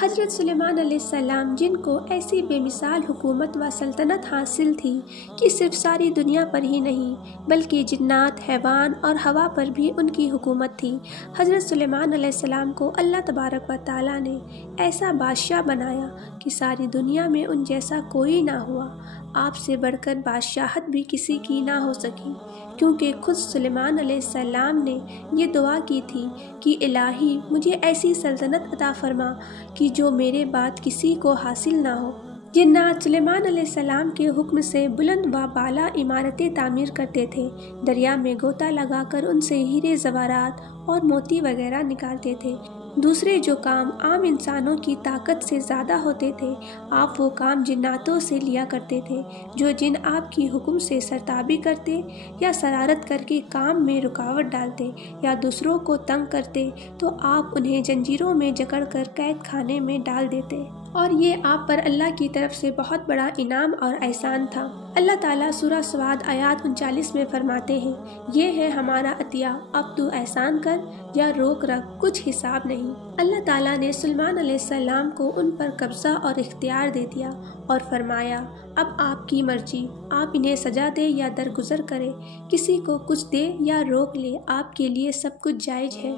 حضرت سلیمان علیہ السلام جن کو ایسی بے مثال حکومت و سلطنت حاصل تھی کہ صرف ساری دنیا پر ہی نہیں بلکہ جنات، حیوان اور ہوا پر بھی ان کی حکومت تھی، حضرت سلیمان علیہ السلام کو اللہ تبارک و تعالیٰ نے ایسا بادشاہ بنایا کہ ساری دنیا میں ان جیسا کوئی نہ ہوا۔ آپ سے بڑھ کر بادشاہت بھی کسی کی نہ ہو سکی، کیونکہ خود سلیمان علیہ السلام نے یہ دعا کی تھی کہ الہی مجھے ایسی سلطنت عطا فرما کہ جو میرے بعد کسی کو حاصل نہ ہو۔ جنات سلیمان علیہ السلام کے حکم سے بلند و بالا عمارتیں تعمیر کرتے تھے، دریا میں غوطہ لگا کر ان سے ہیرے زیورات اور موتی وغیرہ نکالتے تھے۔ دوسرے جو کام عام انسانوں کی طاقت سے زیادہ ہوتے تھے، آپ وہ کام جناتوں سے لیا کرتے تھے۔ جو جن آپ کی حکم سے سرتابی کرتے یا شرارت کر کے کام میں رکاوٹ ڈالتے یا دوسروں کو تنگ کرتے تو آپ انہیں زنجیروں میں جکڑ کر قید خانے میں ڈال دیتے، اور یہ آپ پر اللہ کی طرف سے بہت بڑا انعام اور احسان تھا۔ اللہ تعالیٰ سورہ سواد آیات 39 میں فرماتے ہیں، یہ ہے ہمارا عطیہ، اب تو احسان کر یا روک رکھ، کچھ حساب نہیں۔ اللہ تعالیٰ نے سلیمان علیہ السلام کو ان پر قبضہ اور اختیار دے دیا اور فرمایا، اب آپ کی مرضی، آپ انہیں سزا دے یا درگزر کرے، کسی کو کچھ دے یا روک لے، آپ کے لیے سب کچھ جائز ہے۔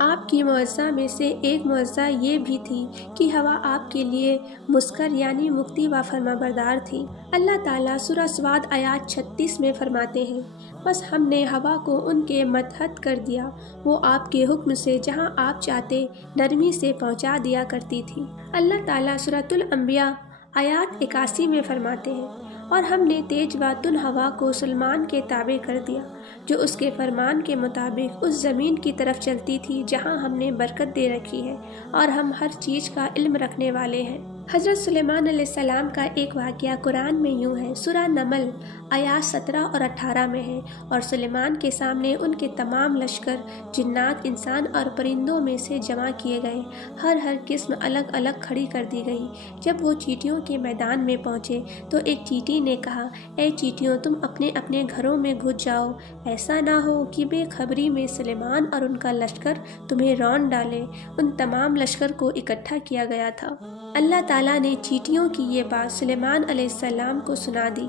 آپ کی معجزہ میں سے ایک معجزہ یہ بھی تھی کہ ہوا آپ کے لیے مسکر یعنی مکتی و فرمانبردار تھی۔ اللہ تعالیٰ سورہ سواد آیات 36 میں فرماتے ہیں، بس ہم نے ہوا کو ان کے متحد کر دیا، وہ آپ کے حکم سے جہاں آپ چاہتے نرمی سے پہنچا دیا کرتی تھی۔ اللہ تعالیٰ سورۃ الانبیاء آیات 81 میں فرماتے ہیں، اور ہم نے تیز و تند ہوا کو سلیمان کے تابع کر دیا، جو اس کے فرمان کے مطابق اس زمین کی طرف چلتی تھی جہاں ہم نے برکت دے رکھی ہے، اور ہم ہر چیز کا علم رکھنے والے ہیں۔ حضرت سلیمان علیہ السلام کا ایک واقعہ قرآن میں یوں ہے، سورہ نمل آیات 17 اور 18 میں ہے، اور سلیمان کے سامنے ان کے تمام لشکر جنات، انسان اور پرندوں میں سے جمع کیے گئے، ہر قسم الگ الگ کھڑی کر دی گئی۔ جب وہ چیٹیوں کے میدان میں پہنچے تو ایک چیٹی نے کہا، اے چیٹیوں، تم اپنے اپنے گھروں میں گھس جاؤ، ایسا نہ ہو کہ بے خبری میں سلیمان اور ان کا لشکر تمہیں رون ڈالے۔ ان تمام لشکر کو اکٹھا کیا گیا تھا۔ اللہ تعالیٰ نے چیٹیوں کی یہ بات سلیمان علیہ السلام کو سنا دی۔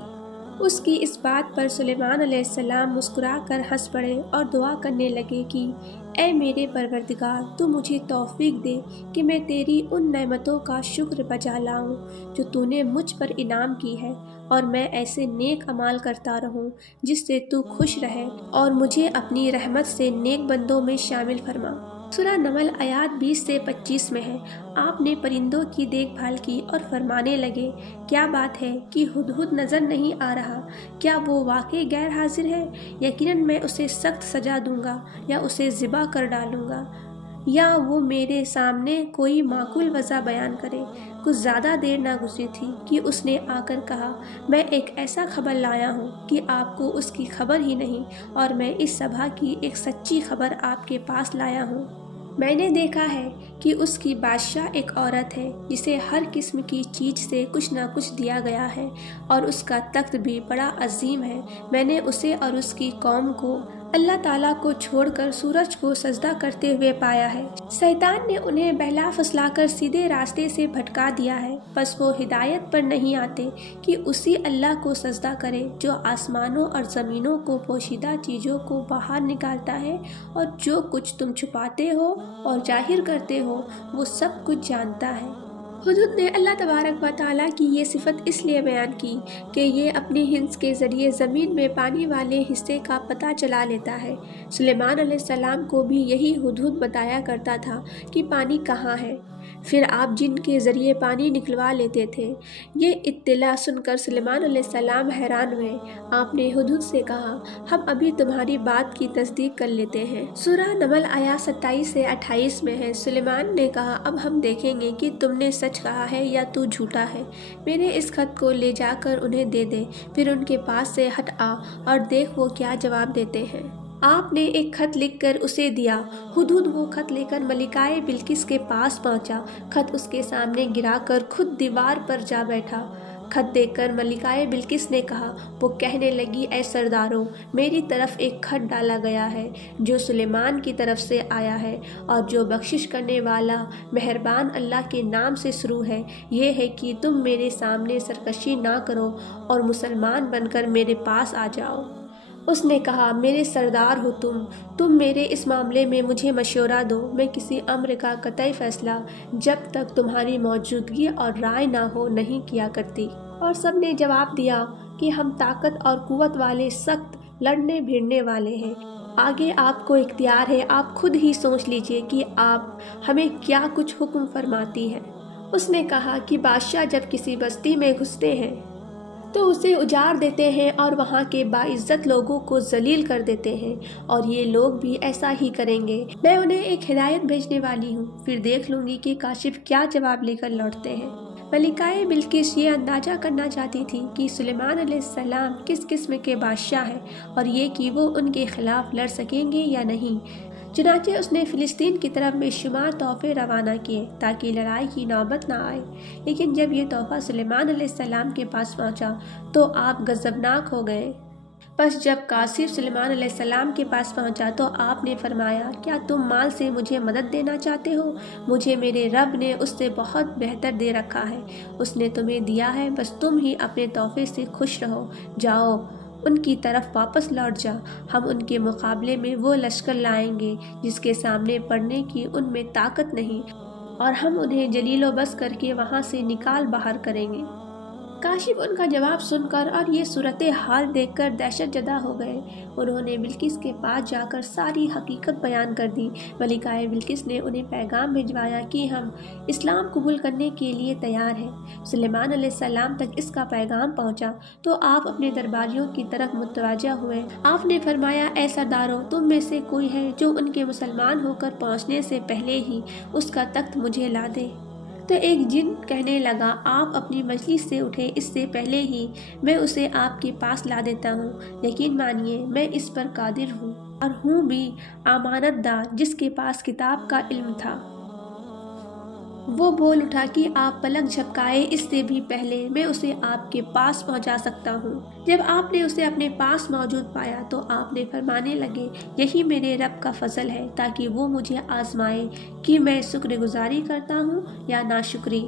اس کی اس بات پر سلیمان علیہ السلام مسکرا کر ہنس پڑے اور دعا کرنے لگے کہ اے میرے پروردگار، تو مجھے توفیق دے کہ میں تیری ان نعمتوں کا شکر بجا لاؤں جو تو نے مجھ پر انعام کی ہے، اور میں ایسے نیک اعمال کرتا رہوں جس سے تو خوش رہے، اور مجھے اپنی رحمت سے نیک بندوں میں شامل فرما۔ سورہ نمل آیات 20 سے 25 میں ہے، آپ نے پرندوں کی دیکھ بھال کی اور فرمانے لگے، کیا بات ہے کہ ہدہد نظر نہیں آ رہا؟ کیا وہ واقعی غیر حاضر ہے؟ یقیناً میں اسے سخت سزا دوں گا یا اسے ذبح کر ڈالوں گا، یا وہ میرے سامنے کوئی معقول وجہ بیان کرے۔ کچھ زیادہ دیر نہ گزری تھی کہ اس نے آ کر کہا، میں ایک ایسا خبر لایا ہوں کہ آپ کو اس کی خبر ہی نہیں، اور میں اس صبح کی ایک سچی خبر آپ کے پاس لایا ہوں۔ میں نے دیکھا ہے کہ اس کی بادشاہ ایک عورت ہے جسے ہر قسم کی چیز سے کچھ نہ کچھ دیا گیا ہے، اور اس کا تخت بھی بڑا عظیم ہے۔ میں نے اسے اور اس کی قوم کو اللہ تعالیٰ کو چھوڑ کر سورج کو سجدہ کرتے ہوئے پایا ہے۔ شیطان نے انہیں بہلا پھسلا کر سیدھے راستے سے بھٹکا دیا ہے، بس وہ ہدایت پر نہیں آتے کہ اسی اللہ کو سجدہ کرے جو آسمانوں اور زمینوں کو پوشیدہ چیزوں کو باہر نکالتا ہے، اور جو کچھ تم چھپاتے ہو اور ظاہر کرتے ہو وہ سب کچھ جانتا ہے۔ ہدہد نے اللہ تبارک و تعالیٰ کی یہ صفت اس لیے بیان کی کہ یہ اپنے حنس کے ذریعے زمین میں پانی والے حصے کا پتہ چلا لیتا ہے۔ سلیمان علیہ السلام کو بھی یہی ہدہد بتایا کرتا تھا کہ پانی کہاں ہے، پھر آپ جن کے ذریعے پانی نکلوا لیتے تھے۔ یہ اطلاع سن کر سلیمان علیہ السلام حیران ہوئے۔ آپ نے ہدہد سے کہا، ہم ابھی تمہاری بات کی تصدیق کر لیتے ہیں۔ سورہ نمل آیات 27 سے 28 میں ہے، سلیمان نے کہا، اب ہم دیکھیں گے کہ تم نے سچ کہا ہے یا تو جھوٹا ہے۔ میرے اس خط کو لے جا کر انہیں دے دے، پھر ان کے پاس سے ہٹ آ اور دیکھ وہ کیا جواب دیتے ہیں۔ آپ نے ایک خط لکھ کر اسے دیا۔ ہدہد وہ خط لے کر ملکہ بلقیس کے پاس پہنچا، خط اس کے سامنے گرا کر خود دیوار پر جا بیٹھا۔ خط دیکھ کر ملکہ بلقیس نے کہا۔ وہ کہنے لگی، اے سرداروں، میری طرف ایک خط ڈالا گیا ہے جو سلیمان کی طرف سے آیا ہے، اور جو بخشش کرنے والا مہربان اللہ کے نام سے شروع ہے۔ یہ ہے کہ تم میرے سامنے سرکشی نہ کرو اور مسلمان بن کر میرے پاس آ جاؤ۔ اس نے کہا، میرے سردار ہو تم میرے اس معاملے میں مجھے مشورہ دو۔ میں کسی امر کا قطعی فیصلہ جب تک تمہاری موجودگی اور رائے نہ ہو نہیں کیا کرتی۔ اور سب نے جواب دیا کہ ہم طاقت اور قوت والے، سخت لڑنے بھیڑنے والے ہیں۔ آگے آپ کو اختیار ہے، آپ خود ہی سوچ لیجئے کہ آپ ہمیں کیا کچھ حکم فرماتی ہیں۔ اس نے کہا کہ بادشاہ جب کسی بستی میں گھستے ہیں تو اسے اجاڑ دیتے ہیں اور وہاں کے باعزت لوگوں کو ذلیل کر دیتے ہیں، اور یہ لوگ بھی ایسا ہی کریں گے۔ میں انہیں ایک ہدایت بھیجنے والی ہوں، پھر دیکھ لوں گی کہ کاشف کیا جواب لے کر لوٹتے ہیں۔ ملکہ بلقیس یہ اندازہ کرنا چاہتی تھی کہ سلیمان علیہ السلام کس قسم کے بادشاہ ہیں اور یہ کہ وہ ان کے خلاف لڑ سکیں گے یا نہیں۔ چنانچہ اس نے فلسطین کی طرف بے شمار تحفے روانہ کیے تاکہ لڑائی کی نوبت نہ آئے، لیکن جب یہ تحفہ سلیمان علیہ السلام کے پاس پہنچا تو آپ غضبناک ہو گئے۔ بس جب کاشف سلیمان علیہ السلام کے پاس پہنچا تو آپ نے فرمایا، کیا تم مال سے مجھے مدد دینا چاہتے ہو؟ مجھے میرے رب نے اس سے بہت بہتر دے رکھا ہے، اس نے تمہیں دیا ہے، بس تم ہی اپنے تحفے سے خوش رہو۔ جاؤ، ان کی طرف واپس لوٹ جا، ہم ان کے مقابلے میں وہ لشکر لائیں گے جس کے سامنے پڑنے کی ان میں طاقت نہیں، اور ہم انہیں جلیل و بس کر کے وہاں سے نکال باہر کریں گے۔ کاشف ان کا جواب سن کر اور یہ صورتحال دیکھ کر دہشت زدہ ہو گئے۔ انہوں نے بلقیس کے پاس جا کر ساری حقیقت بیان کر دی۔ ملکہ بلقیس نے انہیں پیغام بھجوایا کہ ہم اسلام قبول کرنے کے لیے تیار ہیں۔ سلیمان علیہ السلام تک اس کا پیغام پہنچا تو آپ اپنے درباریوں کی طرف متوجہ ہوئے۔ آپ نے فرمایا، اے سرداروں، تم میں سے کوئی ہے جو ان کے مسلمان ہو کر پہنچنے سے پہلے ہی اس کا تخت مجھے لا دے؟ تو ایک جن کہنے لگا، آپ اپنی مجلس سے اٹھے، اس سے پہلے ہی میں اسے آپ کے پاس لا دیتا ہوں۔ یقین مانیے میں اس پر قادر ہوں، اور ہوں بھی امانت دار جس کے پاس کتاب کا علم تھا۔ وہ بول اٹھا کہ آپ پلک جھپکائے اس سے بھی پہلے میں اسے آپ کے پاس پہنچا سکتا ہوں۔ جب آپ نے اسے اپنے پاس موجود پایا تو آپ نے فرمانے لگے، یہی میرے رب کا فضل ہے تاکہ وہ مجھے آزمائے کہ میں شکر گزاری کرتا ہوں یا ناشکری۔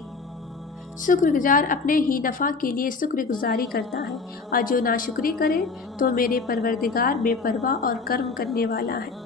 شکر گزار اپنے ہی نفع کے لیے شکر گزاری کرتا ہے، اور جو ناشکری کرے تو میرے پروردگار بے پرواہ اور کرم کرنے والا ہے۔